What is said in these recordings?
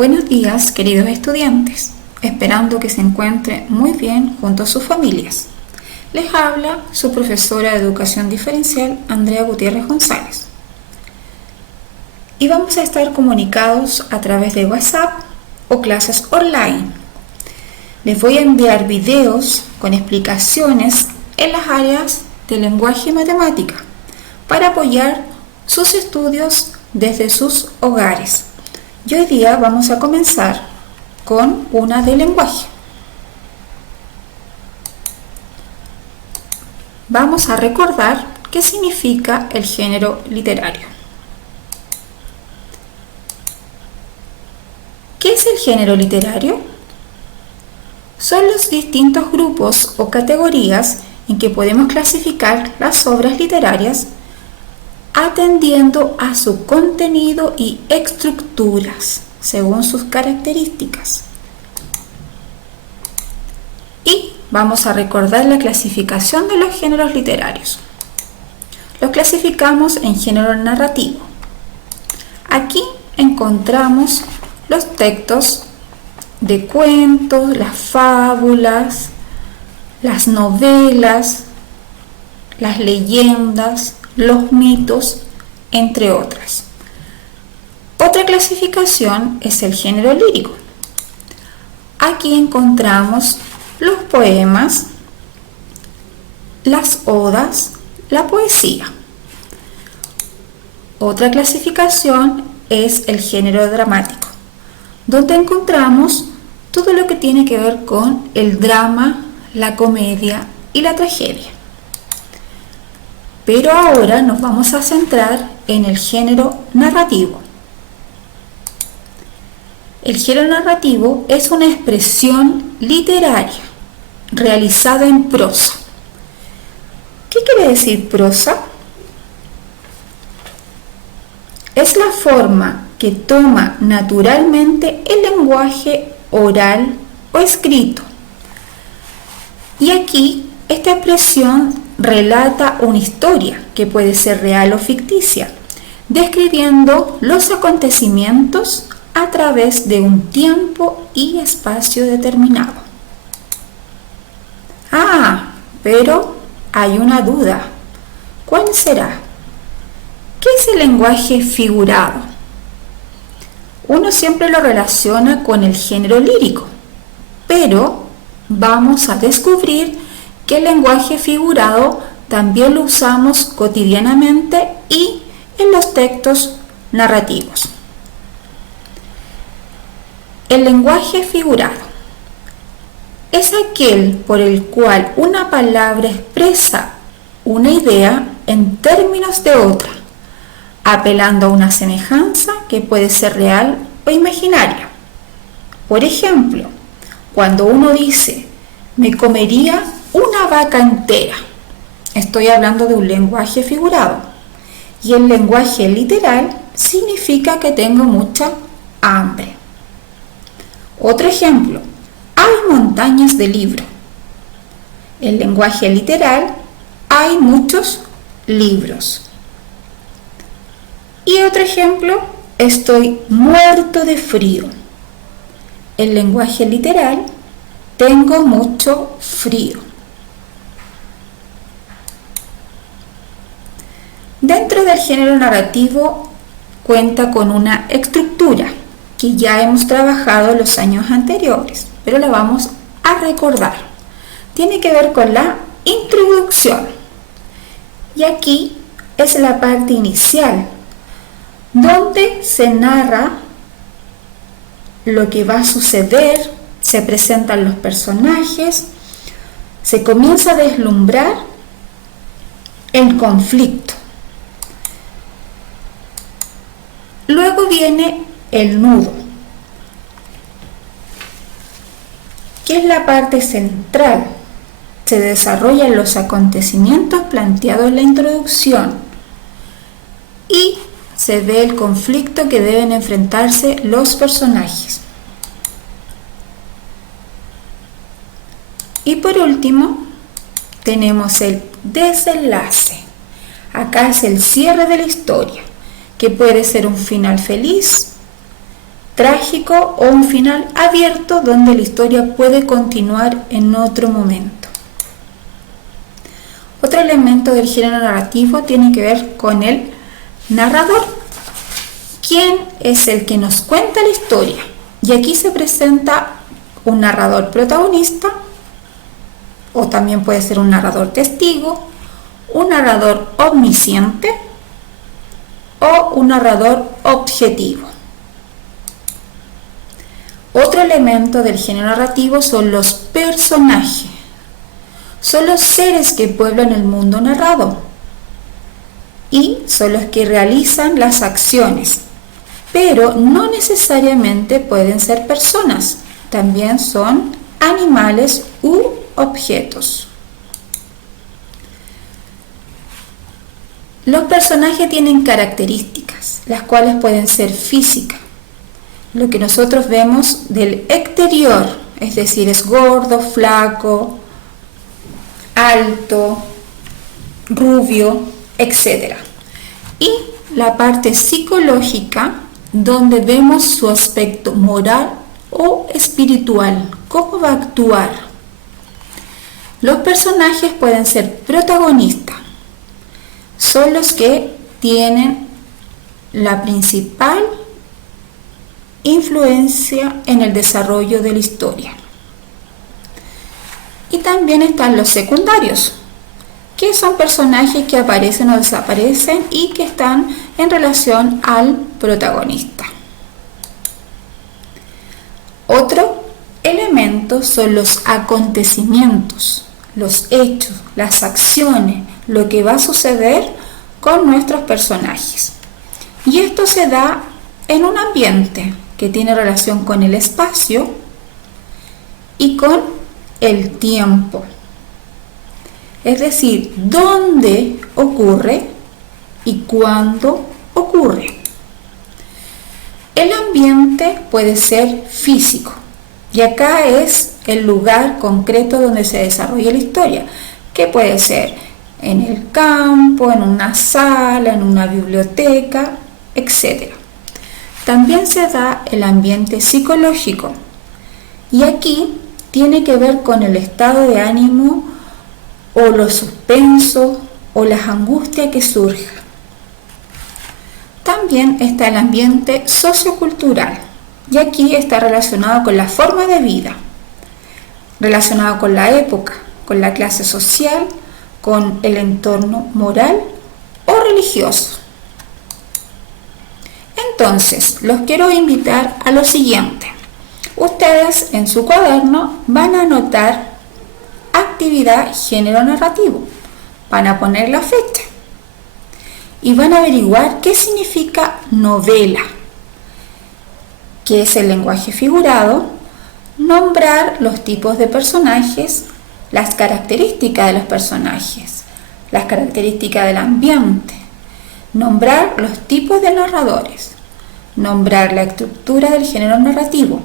Buenos días, queridos estudiantes, esperando que se encuentren muy bien junto a sus familias. Les habla su profesora de Educación Diferencial, Andrea Gutiérrez González. Y vamos a estar comunicados a través de WhatsApp o clases online. Les voy a enviar videos con explicaciones en las áreas de lenguaje y matemática para apoyar sus estudios desde sus hogares. Y hoy día vamos a comenzar con una de lenguaje. Vamos a recordar qué significa el género literario. ¿Qué es el género literario? Son los distintos grupos o categorías en que podemos clasificar las obras literarias atendiendo a su contenido y estructuras según sus características. Y vamos a recordar la clasificación de los géneros literarios. Los clasificamos en género narrativo. Aquí encontramos los textos de cuentos, las fábulas, las novelas, las leyendas, los mitos, entre otras. Otra clasificación es el género lírico. Aquí encontramos los poemas, las odas, la poesía. Otra clasificación es el género dramático, donde encontramos todo lo que tiene que ver con el drama, la comedia y la tragedia. Pero ahora nos vamos a centrar en el género narrativo. El género narrativo es una expresión literaria realizada en prosa. ¿Qué quiere decir prosa? Es la forma que toma naturalmente el lenguaje oral o escrito. Y aquí esta expresión relata una historia que puede ser real o ficticia, describiendo los acontecimientos a través de un tiempo y espacio determinado. Pero hay una duda. ¿Cuál será? ¿Qué es el lenguaje figurado? Uno siempre lo relaciona con el género lírico, pero vamos a descubrir que el lenguaje figurado también lo usamos cotidianamente y en los textos narrativos. El lenguaje figurado es aquel por el cual una palabra expresa una idea en términos de otra, apelando a una semejanza que puede ser real o imaginaria. Por ejemplo, cuando uno dice, me comería una vaca entera, estoy hablando de un lenguaje figurado. Y el lenguaje literal significa que tengo mucha hambre. Otro ejemplo, hay montañas de libros. El lenguaje literal, hay muchos libros. Y otro ejemplo, estoy muerto de frío. El lenguaje literal, tengo mucho frío. Dentro del género narrativo cuenta con una estructura que ya hemos trabajado los años anteriores, pero la vamos a recordar. Tiene que ver con la introducción. Y aquí es la parte inicial, donde se narra lo que va a suceder, se presentan los personajes, se comienza a deslumbrar el conflicto. Luego viene el nudo, que es la parte central. Se desarrollan los acontecimientos planteados en la introducción y se ve el conflicto que deben enfrentarse los personajes. Y por último, tenemos el desenlace. Acá es el cierre de la historia, que puede ser un final feliz, trágico o un final abierto donde la historia puede continuar en otro momento. Otro elemento del género narrativo tiene que ver con el narrador. ¿Quién es el que nos cuenta la historia? Y aquí se presenta un narrador protagonista, o también puede ser un narrador testigo, un narrador omnisciente o un narrador objetivo. Otro elemento del género narrativo son los personajes. Son los seres que pueblan el mundo narrado y son los que realizan las acciones, pero no necesariamente pueden ser personas, también son animales u objetos. Los personajes tienen características, las cuales pueden ser físicas, lo que nosotros vemos del exterior, es decir, es gordo, flaco, alto, rubio, etc. Y la parte psicológica, donde vemos su aspecto moral o espiritual, cómo va a actuar. Los personajes pueden ser protagonistas, son los que tienen la principal influencia en el desarrollo de la historia. Y también están los secundarios, que son personajes que aparecen o desaparecen y que están en relación al protagonista. Otro elemento son los acontecimientos, los hechos, las acciones, lo que va a suceder con nuestros personajes. Y esto se da en un ambiente que tiene relación con el espacio y con el tiempo, es decir, dónde ocurre y cuándo ocurre. El ambiente puede ser físico y acá es el lugar concreto donde se desarrolla la historia, que puede ser en el campo, en una sala, en una biblioteca, etc. También se da el ambiente psicológico y aquí tiene que ver con el estado de ánimo o los suspensos o las angustias que surjan. También está el ambiente sociocultural y aquí está relacionado con la forma de vida, relacionado con la época, con la clase social, con el entorno moral o religioso. Entonces, los quiero invitar a lo siguiente. Ustedes en su cuaderno van a anotar actividad género narrativo, van a poner la fecha y van a averiguar qué significa novela, qué es el lenguaje figurado, nombrar los tipos de personajes, las características de los personajes, las características del ambiente, nombrar los tipos de narradores, nombrar la estructura del género narrativo.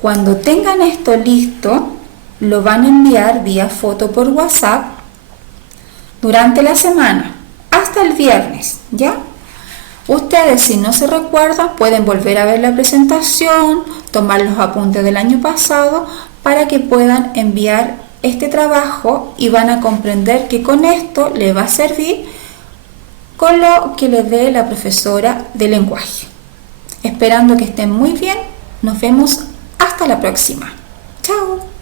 Cuando tengan esto listo, lo van a enviar vía foto por WhatsApp durante la semana, hasta el viernes, ¿ya? Ustedes, si no se recuerdan, pueden volver a ver la presentación, tomar los apuntes del año pasado para que puedan enviar este trabajo y van a comprender que con esto les va a servir con lo que les dé la profesora de lenguaje. Esperando que estén muy bien, nos vemos hasta la próxima. Chao.